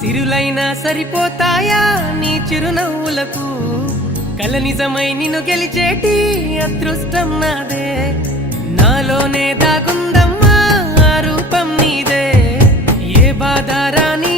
సిరులైనా సరిపోతాయా నీ చిరునవ్వులకు కల నిజమై నిన్ను గెలిచేటి అదృష్టం నాదే నాలోనే దాగుందమ్మా ఆ రూపం నీదే ఏ బాధ రాని